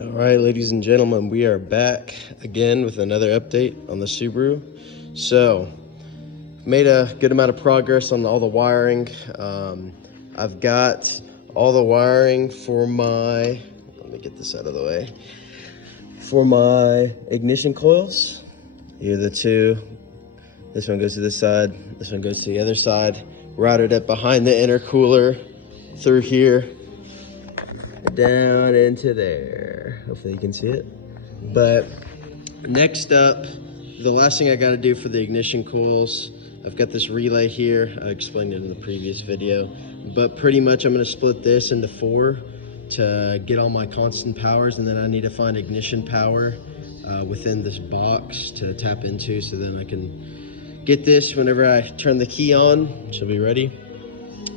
All right, ladies and gentlemen, we are back again with another update on the Subaru. So, made a good amount of progress on all the wiring. I've got all the wiring for my, let me get this out of the way, for my ignition coils. Here are the two. This one goes to this side, this one goes to the other side. Routed it behind the intercooler, through here, down into there. Hopefully you can see it. But next up, the last thing I got to do for the ignition coils, I've got this relay here. I explained it in the previous video, but pretty much I'm going to split this into 4 to get all my constant powers, and then I need to find ignition power within this box to tap into, so then I can get this whenever I turn the key on. She'll be ready.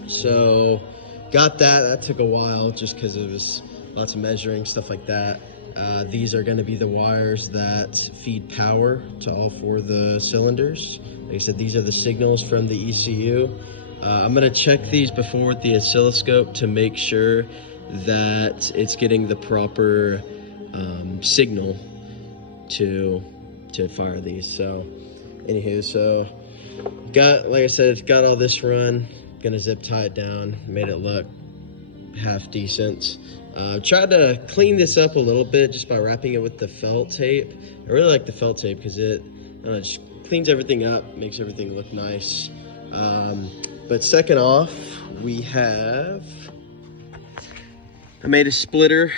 So got that took a while just because it was lots of measuring, stuff like that. These are going to be the wires that feed power to all 4 of the cylinders. Like I said, these are the signals from the ECU. I'm going to check these before with the oscilloscope to make sure that it's getting the proper signal to fire these. So anywho, so like I said, got all this run. Gonna zip tie it down, made it look half decent. Tried to clean this up a little bit just by wrapping it with the felt tape. I really like the felt tape because it just cleans everything up, makes everything look nice. But second off, I made a splitter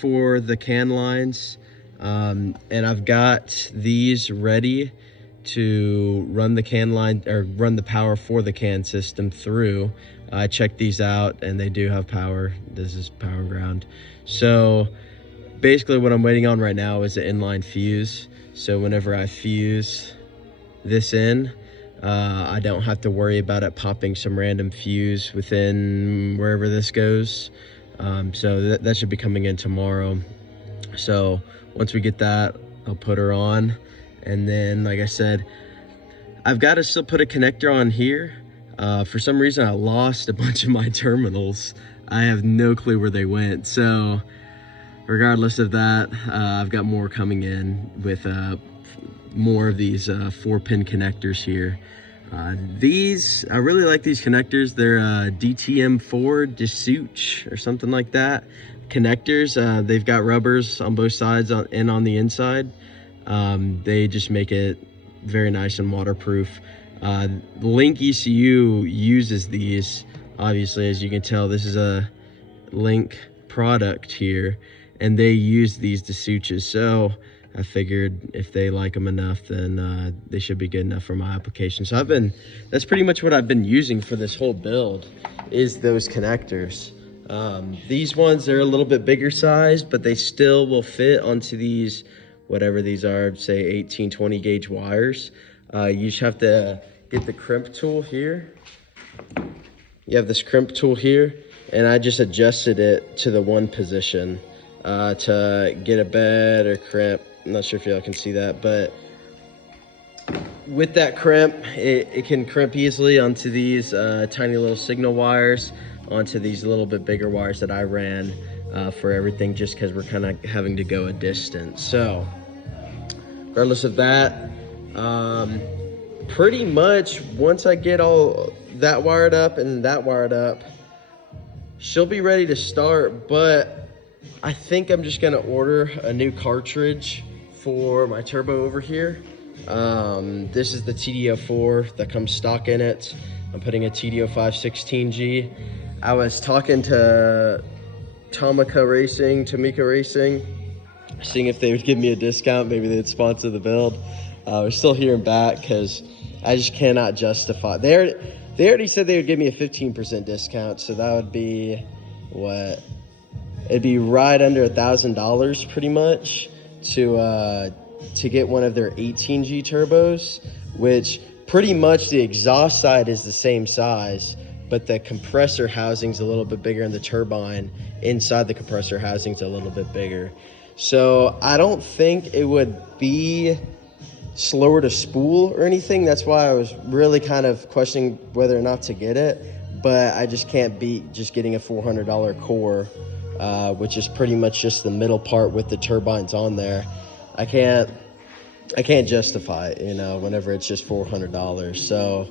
for the can lines, and I've got these ready to run the can line, or run the power for the can system through. I checked these out and they do have power. This is power ground. So basically what I'm waiting on right now is an inline fuse. So whenever I fuse this in, I don't have to worry about it popping some random fuse within wherever this goes. So that should be coming in tomorrow. So once we get that, I'll put her on. And then, like I said, I've got to still put a connector on here. For some reason, I lost a bunch of my terminals. I have no clue where they went. So regardless of that, I've got more coming in with more of these 4-pin connectors here. I really like these connectors. They're DTM4 Dessouche or something like that connectors. They've got rubbers on both sides and on the inside. They just make it very nice and waterproof. Link ECU uses these. Obviously, as you can tell, this is a Link product here, and they use these Dessouches. So I figured if they like them enough, then they should be good enough for my application. So that's pretty much what I've been using for this whole build, is those connectors. These ones, they're a little bit bigger size, but they still will fit onto these, whatever these are, say 18, 20 gauge wires. You just have to get the crimp tool here. You have this crimp tool here, and I just adjusted it to the 1 position to get a better crimp. I'm not sure if y'all can see that, but with that crimp, it can crimp easily onto these tiny little signal wires, onto these little bit bigger wires that I ran for everything, just because we're kind of having to go a distance. So regardless of that, pretty much once I get all that wired up and that wired up, she'll be ready to start. But I think I'm just gonna order a new cartridge for my turbo over here. This is the TD04 that comes stock in it. I'm putting a TD05 16G. I was talking to Tamika Racing, seeing if they would give me a discount. Maybe they'd sponsor the build. We're still hearing back because I just cannot justify. They already said they would give me a 15% discount, so that would be what? It'd be right under $1,000 pretty much to get one of their 18G turbos, which pretty much the exhaust side is the same size, but the compressor housing's a little bit bigger, and the turbine inside the compressor housing's a little bit bigger. So I don't think it would be slower to spool or anything. That's why I was really kind of questioning whether or not to get it, but I just can't beat just getting a $400 core which is pretty much just the middle part with the turbines on there. I can't justify it, you know, whenever it's just $400. So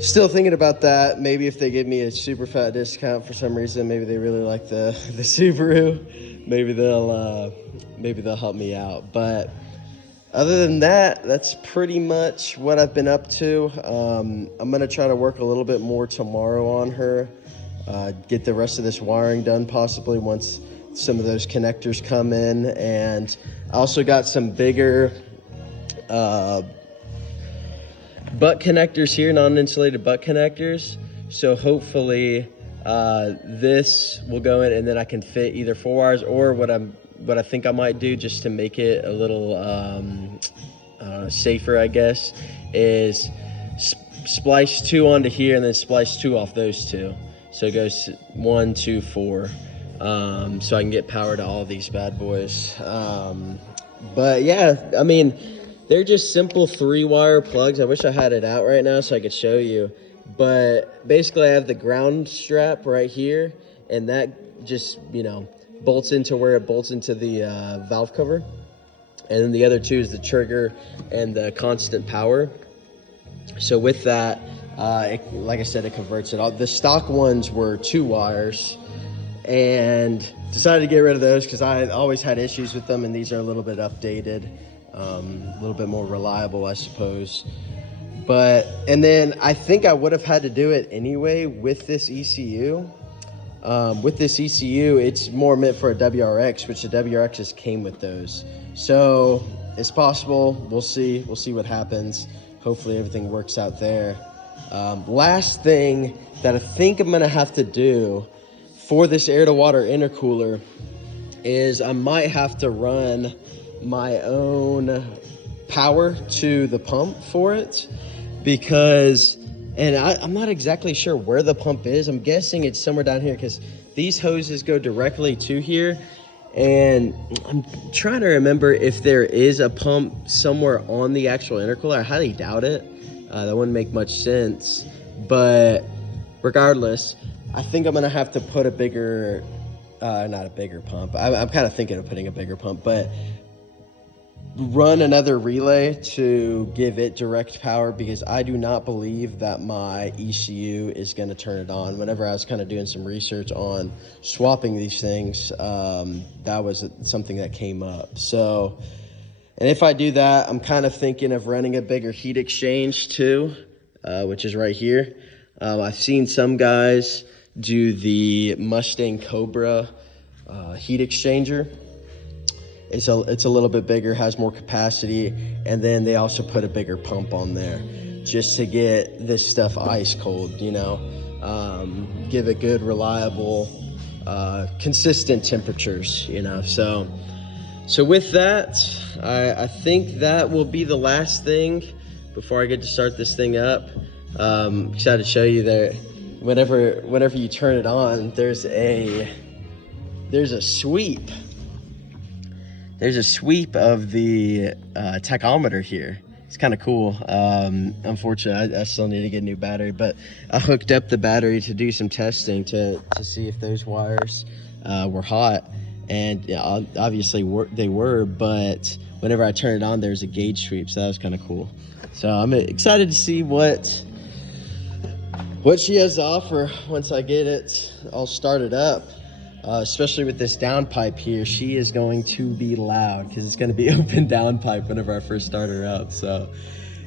still thinking about that. Maybe if they give me a super fat discount for some reason, maybe they really like the Subaru, maybe they'll help me out. But other than that, that's pretty much what I've been up to. I'm gonna try to work a little bit more tomorrow on her, get the rest of this wiring done possibly once some of those connectors come in. And I also got some bigger butt connectors here, non-insulated butt connectors. So hopefully this will go in, and then I can fit either 4 wires, or what I think I might do, just to make it a little safer, I guess, is splice 2 onto here and then splice 2 off those 2. So it goes 1, 2, 4. So I can get power to all these bad boys. But yeah, I mean, they're just simple 3-wire plugs. I wish I had it out right now so I could show you. But basically I have the ground strap right here, and that just, you know, bolts into where it bolts into the valve cover. And then the other 2 is the trigger and the constant power. So with that, like I said, it converts it all. The stock ones were 2 wires, and decided to get rid of those because I always had issues with them, and these are a little bit updated, a little bit more reliable, I suppose. But, and then I think I would have had to do it anyway with this ECU. With this ECU, it's more meant for a WRX, which the WRXs came with those. So it's possible. We'll see what happens. Hopefully everything works out there. Last thing that I think I'm gonna have to do for this air to water intercooler is I might have to run my own power to the pump for it, because, and I'm not exactly sure where the pump is. I'm guessing it's somewhere down here, because these hoses go directly to here, and I'm trying to remember if there is a pump somewhere on the actual intercooler. I highly doubt it. That wouldn't make much sense. But regardless, I think I'm gonna have to put a bigger, not a bigger pump. I'm kind of thinking of putting a bigger pump, but run another relay to give it direct power, because I do not believe that my ECU is going to turn it on. Whenever I was kind of doing some research on swapping these things, that was something that came up. So, and if I do that, I'm kind of thinking of running a bigger heat exchange too, which is right here. I've seen some guys do the Mustang Cobra heat exchanger. It's a little bit bigger, has more capacity, and then they also put a bigger pump on there just to get this stuff ice cold, you know, give it good, reliable, consistent temperatures, you know. So with that, I think that will be the last thing before I get to start this thing up. Excited to show you that whenever you turn it on, there's a sweep. There's a sweep of the tachometer here. It's kind of cool. Unfortunately, I still need to get a new battery, but I hooked up the battery to do some testing to see if those wires were hot. And yeah, obviously they were, but whenever I turned it on, there's a gauge sweep, so that was kind of cool. So I'm excited to see what she has to offer once I get it all started up. Especially with this downpipe here, she is going to be loud because it's going to be open downpipe whenever I first start her up. So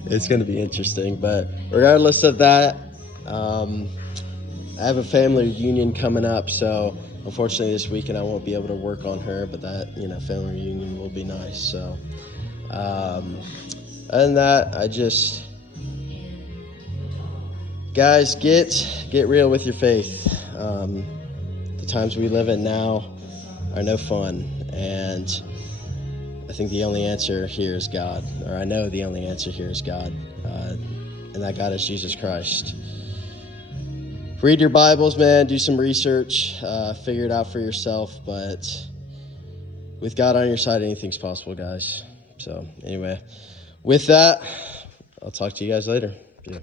it's going to be interesting. But regardless of that, I have a family reunion coming up. So unfortunately this weekend I won't be able to work on her, but that, you know, family reunion will be nice. So other than that, guys, get real with your faith. Times we live in now are no fun, and I think the only answer here is God, or I know the only answer here is God, and that God is Jesus Christ. Read your Bibles, man, do some research, figure it out for yourself, but with God on your side, anything's possible, guys. So anyway, with that, I'll talk to you guys later. Yeah.